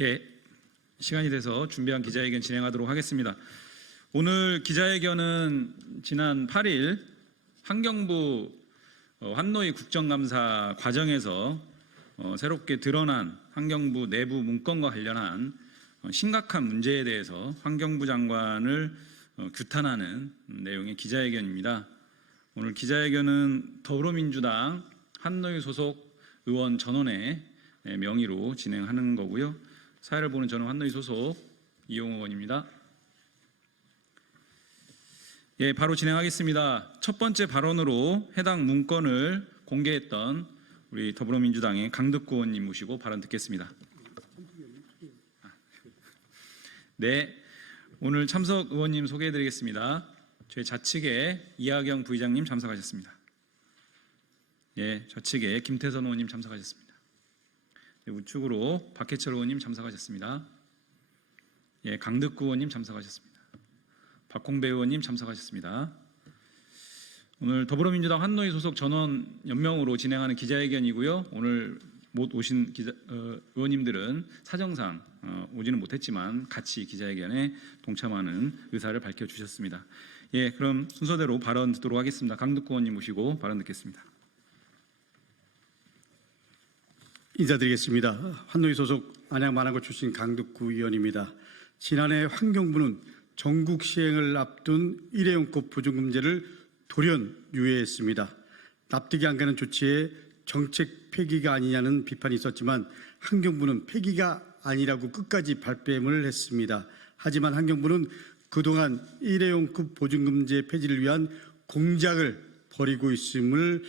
예, 시간이 돼서 준비한 기자회견 진행하도록 하겠습니다. 오늘 기자회견은 지난 8일 환경부 환노위 국정감사 과정에서 새롭게 드러난 환경부 내부 문건과 관련한 심각한 문제에 대해서 환경부 장관을 규탄하는 내용의 기자회견입니다. 오늘 기자회견은 더불어민주당 환노위 소속 의원 전원의 명의로 진행하는 거고요. 사회를 보는 저는 환노위 소속 이용호 의원입니다. 예, 바로 진행하겠습니다. 첫 번째 발언으로 해당 문건을 공개했던 우리 더불어민주당의 강덕구 의원님 모시고 발언 듣겠습니다. 네, 오늘 참석 의원님 소개해드리겠습니다. 저희 좌측에 이하경 부의장님 참석하셨습니다. 예, 좌측에 김태선 의원님 참석하셨습니다. 네, 우측으로 박해철 의원님 참석하셨습니다. 예, 강덕구 의원님 참석하셨습니다. 박홍배 의원님 참석하셨습니다. 오늘 더불어민주당 환노위 소속 전원 연명으로 진행하는 기자회견이고요. 오늘 못 오신 의원님들은 사정상 오지는 못했지만 같이 기자회견에 동참하는 의사를 밝혀주셨습니다. 예, 그럼 순서대로 발언 듣도록 하겠습니다. 강덕구 의원님 모시고 발언 듣겠습니다. 인사드리겠습니다. 환노위 소속 안양 만안구 출신 강덕구 의원입니다. 지난해 환경부는 전국 시행을 앞둔 일회용컵 보증금제를 돌연 유예했습니다. 납득이 안 가는 조치에 정책 폐기가 아니냐는 비판이 있었지만 환경부는 폐기가 아니라고 끝까지 발뺌을 했습니다. 하지만 환경부는 그동안 일회용컵 보증금제 폐지를 위한 공작을 벌이고 있음을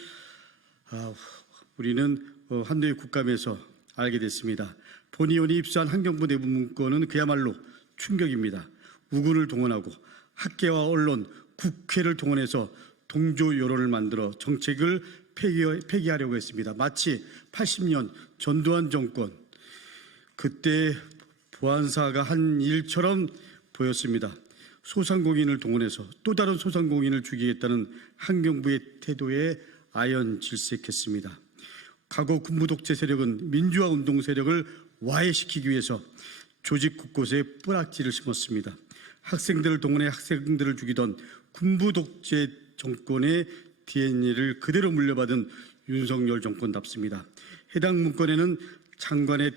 우리는 환노위 국감에서 알게 됐습니다. 본 의원이 입수한 환경부 내부 문건은 그야말로 충격입니다. 우군을 동원하고 학계와 언론, 국회를 동원해서 동조 여론을 만들어 정책을 폐기하려고 했습니다. 마치 80년 전두환 정권 그때 보안사가 한 일처럼 보였습니다. 소상공인을 동원해서 또 다른 소상공인을 죽이겠다는 환경부의 태도에 아연질색했습니다. 과거 군부 독재 세력은 민주화 운동 세력을 와해시키기 위해서 조직 곳곳에 뿌락지를 심었습니다. 학생들을 동원해 학생들을 죽이던 군부 독재 정권의 DNA를 그대로 물려받은 윤석열 정권답습니다. 해당 문건에는 장관의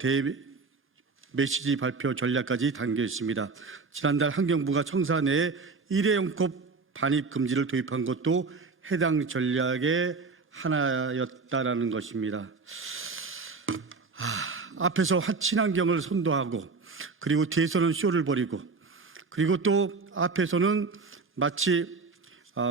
메시지 발표 전략까지 담겨 있습니다. 지난달 환경부가 청사 내에 일회용컵 반입 금지를 도입한 것도 해당 전략의 하나였다라는 것입니다. 앞에서 친환경을 선도하고 그리고 뒤에서는 쇼를 벌이고 그리고 또 앞에서는 마치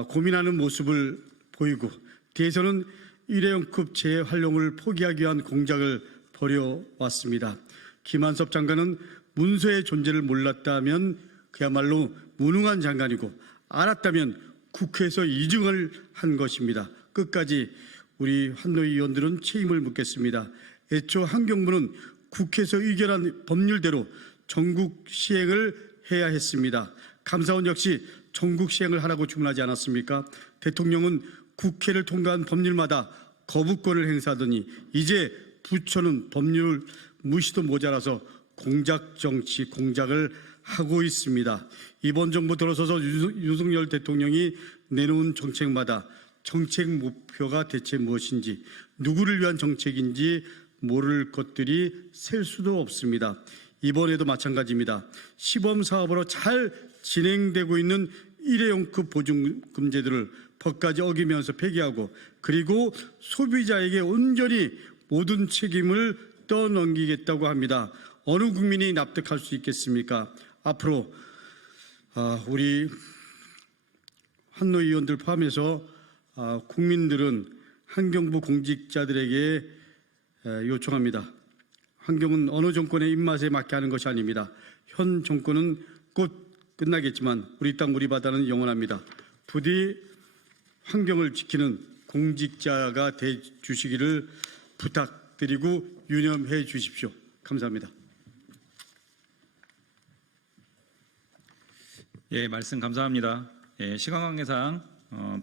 고민하는 모습을 보이고 뒤에서는 일회용컵 재활용을 포기하기 위한 공작을 벌여왔습니다. 김한섭 장관은 문서의 존재를 몰랐다면 그야말로 무능한 장관이고 알았다면 국회에서 이중을 한 것입니다. 끝까지 우리 환노위 의원들은 책임을 묻겠습니다. 애초 환경부는 국회에서 의결한 법률대로 전국 시행을 해야 했습니다. 감사원 역시 전국 시행을 하라고 주문하지 않았습니까? 대통령은 국회를 통과한 법률마다 거부권을 행사하더니 이제 부처는 법률 무시도 모자라서 공작 정치, 공작을 하고 있습니다. 이번 정부 들어서서 윤석열 대통령이 내놓은 정책마다 정책 목표가 대체 무엇인지 누구를 위한 정책인지 모를 것들이 셀 수도 없습니다. 이번에도 마찬가지입니다. 시범 사업으로 잘 진행되고 있는 일회용컵 보증금제들을 법까지 어기면서 폐기하고 그리고 소비자에게 온전히 모든 책임을 떠넘기겠다고 합니다. 어느 국민이 납득할 수 있겠습니까? 앞으로 우리 환노위 의원들 포함해서 국민들은 환경부 공직자들에게 요청합니다. 환경은 어느 정권의 입맛에 맞게 하는 것이 아닙니다. 현 정권은 곧 끝나겠지만 우리 땅 우리 바다는 영원합니다. 부디 환경을 지키는 공직자가 돼 주시기를 부탁드리고 유념해 주십시오. 감사합니다. 예, 말씀 감사합니다. 예, 시간 관계상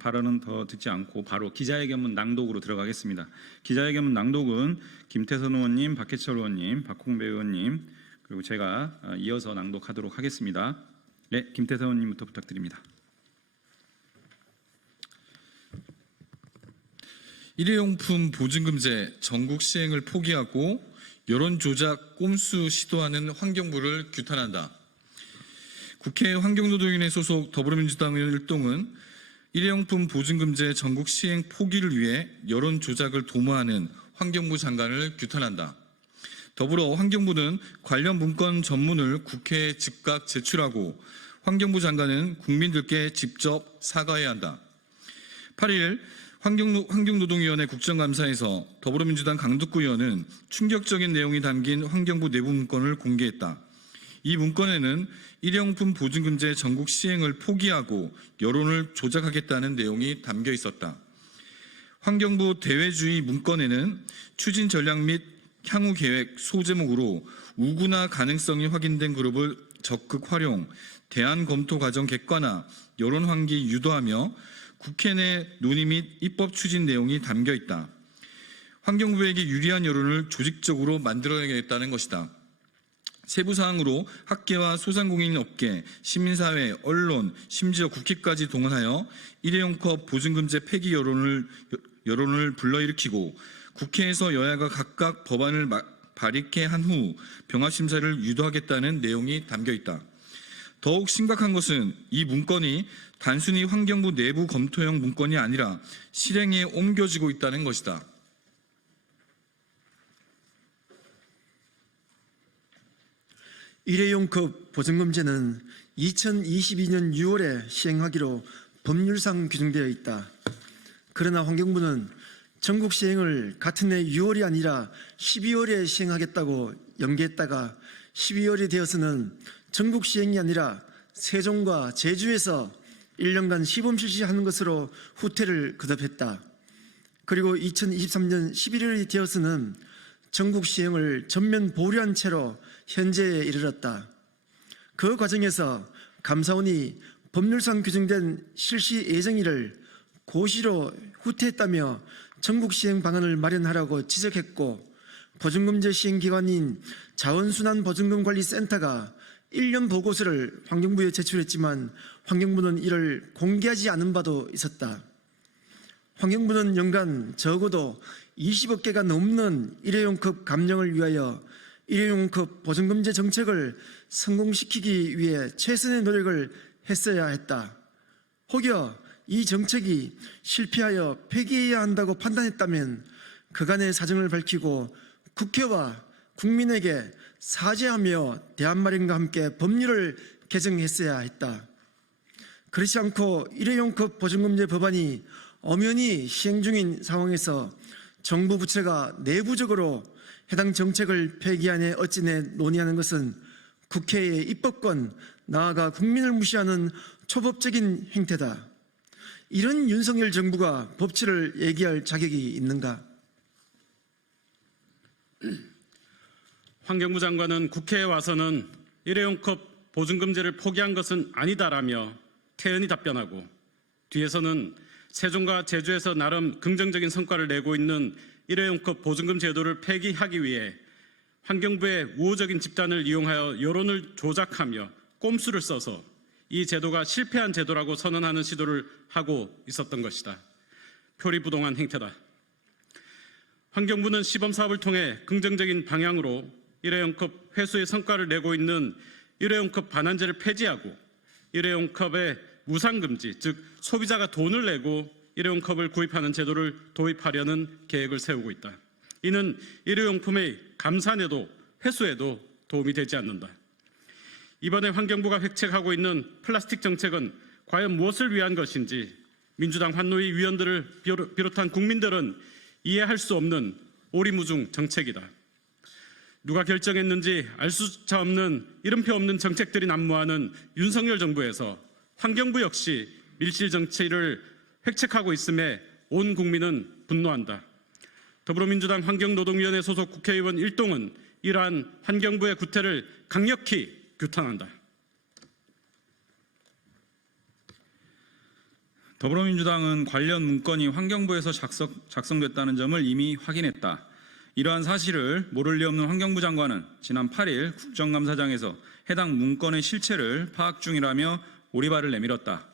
발언은 더 듣지 않고 바로 기자회견문 낭독으로 들어가겠습니다. 기자회견문 낭독은 김태선 의원님, 박해철 의원님, 박홍배 의원님, 그리고 제가 이어서 낭독하도록 하겠습니다. 네, 김태선 의원님부터 부탁드립니다. 일회용품 보증금제 전국 시행을 포기하고 여론조작 꼼수 시도하는 환경부를 규탄한다. 국회 환경노동위원회 소속 더불어민주당 의원 일동은 일회용품 보증금제 전국 시행 포기를 위해 여론조작을 도모하는 환경부 장관을 규탄한다. 더불어 환경부는 관련 문건 전문을 국회에 즉각 제출하고 환경부 장관은 국민들께 직접 사과해야 한다. 8일 환경노동위원회 국정감사에서 더불어민주당 강덕구 의원은 충격적인 내용이 담긴 환경부 내부 문건을 공개했다. 이 문건에는 일회용품 보증금제 전국 시행을 포기하고 여론을 조작하겠다는 내용이 담겨 있었다. 환경부 대외주의 문건에는 추진 전략 및 향후 계획 소제목으로 우구나 가능성이 확인된 그룹을 적극 활용, 대안 검토 과정 객관화, 여론 환기 유도하며 국회 내 논의 및 입법 추진 내용이 담겨 있다. 환경부에게 유리한 여론을 조직적으로 만들어내겠다는 것이다. 세부 사항으로 학계와 소상공인 업계, 시민사회, 언론, 심지어 국회까지 동원하여 일회용컵 보증금제 폐기 여론을 불러일으키고 국회에서 여야가 각각 법안을 발의케 한 후 병합심사를 유도하겠다는 내용이 담겨 있다. 더욱 심각한 것은 이 문건이 단순히 환경부 내부 검토형 문건이 아니라 실행에 옮겨지고 있다는 것이다. 일회용컵 보증금제는 2022년 6월에 시행하기로 법률상 규정되어 있다. 그러나 환경부는 전국 시행을 같은 해 6월이 아니라 12월에 시행하겠다고 연기했다가 12월이 되어서는 전국 시행이 아니라 세종과 제주에서 1년간 시범 실시하는 것으로 후퇴를 거듭했다. 그리고 2023년 11월이 되어서는 전국 시행을 전면 보류한 채로 현재에 이르렀다. 그 과정에서 감사원이 법률상 규정된 실시 예정일을 고시로 후퇴했다며 전국 시행 방안을 마련하라고 지적했고, 보증금제 시행 기관인 자원순환보증금관리센터가 1년 보고서를 환경부에 제출했지만 환경부는 이를 공개하지 않은 바도 있었다. 환경부는 연간 적어도 20억 개가 넘는 일회용컵 감량을 위하여 일회용컵 보증금제 정책을 성공시키기 위해 최선의 노력을 했어야 했다. 혹여 이 정책이 실패하여 폐기해야 한다고 판단했다면 그간의 사정을 밝히고 국회와 국민에게 사죄하며 대안 마련과 함께 법률을 개정했어야 했다. 그렇지 않고 일회용컵 보증금제 법안이 엄연히 시행 중인 상황에서 정부 부처가 내부적으로 해당 정책을 폐기하네 어찌내 논의하는 것은 국회의 입법권, 나아가 국민을 무시하는 초법적인 행태다. 이런 윤석열 정부가 법치를 얘기할 자격이 있는가? 환경부 장관은 국회에 와서는 일회용컵 보증금제를 포기한 것은 아니다라며 태연히 답변하고, 뒤에서는 세종과 제주에서 나름 긍정적인 성과를 내고 있는 일회용컵 보증금 제도를 폐기하기 위해 환경부의 우호적인 집단을 이용하여 여론을 조작하며 꼼수를 써서 이 제도가 실패한 제도라고 선언하는 시도를 하고 있었던 것이다. 표리부동한 행태다. 환경부는 시범사업을 통해 긍정적인 방향으로 일회용컵 회수의 성과를 내고 있는 일회용컵 반환제를 폐지하고 일회용컵의 무상금지, 즉 소비자가 돈을 내고 일회용컵을 구입하는 제도를 도입하려는 계획을 세우고 있다. 이는 일회용품의 감산에도 회수에도 도움이 되지 않는다. 이번에 환경부가 획책하고 있는 플라스틱 정책은 과연 무엇을 위한 것인지 민주당 환노위 위원들을 비롯한 국민들은 이해할 수 없는 오리무중 정책이다. 누가 결정했는지 알 수차 없는 이름표 없는 정책들이 난무하는 윤석열 정부에서 환경부 역시 밀실 정치를 획책하고 있음에 온 국민은 분노한다. 더불어민주당 환경노동위원회 소속 국회의원 일동은 이러한 환경부의 구태를 강력히 규탄한다. 더불어민주당은 관련 문건이 환경부에서 작성됐다는 점을 이미 확인했다. 이러한 사실을 모를 리 없는 환경부 장관은 지난 8일 국정감사장에서 해당 문건의 실체를 파악 중이라며 오리발을 내밀었다.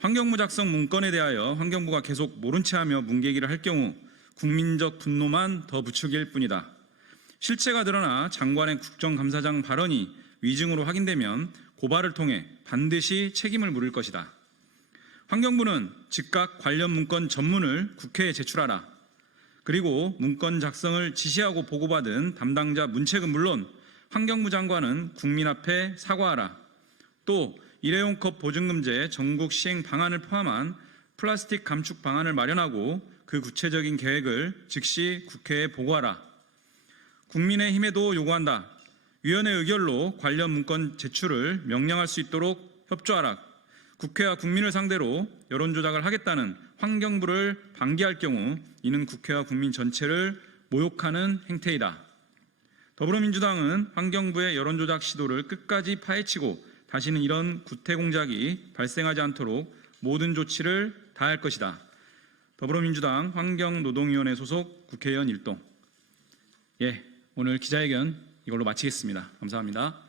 환경부 작성 문건에 대하여 환경부가 계속 모른 체하며 뭉개기를 할 경우 국민적 분노만 더 부추길 뿐이다. 실체가 드러나 장관의 국정감사장 발언이 위증으로 확인되면 고발을 통해 반드시 책임을 물을 것이다. 환경부는 즉각 관련 문건 전문을 국회에 제출하라. 그리고 문건 작성을 지시하고 보고받은 담당자 문책은 물론 환경부 장관은 국민 앞에 사과하라. 또 일회용컵 보증금제 전국 시행 방안을 포함한 플라스틱 감축 방안을 마련하고 그 구체적인 계획을 즉시 국회에 보고하라. 국민의힘에도 요구한다. 위원회 의결로 관련 문건 제출을 명령할 수 있도록 협조하라. 국회와 국민을 상대로 여론조작을 하겠다는 환경부를 방기할 경우 이는 국회와 국민 전체를 모욕하는 행태이다. 더불어민주당은 환경부의 여론조작 시도를 끝까지 파헤치고 다시는 이런 구태 공작이 발생하지 않도록 모든 조치를 다할 것이다. 더불어민주당 환경노동위원회 소속 국회의원 일동. 오늘 기자회견 이걸로 마치겠습니다. 감사합니다.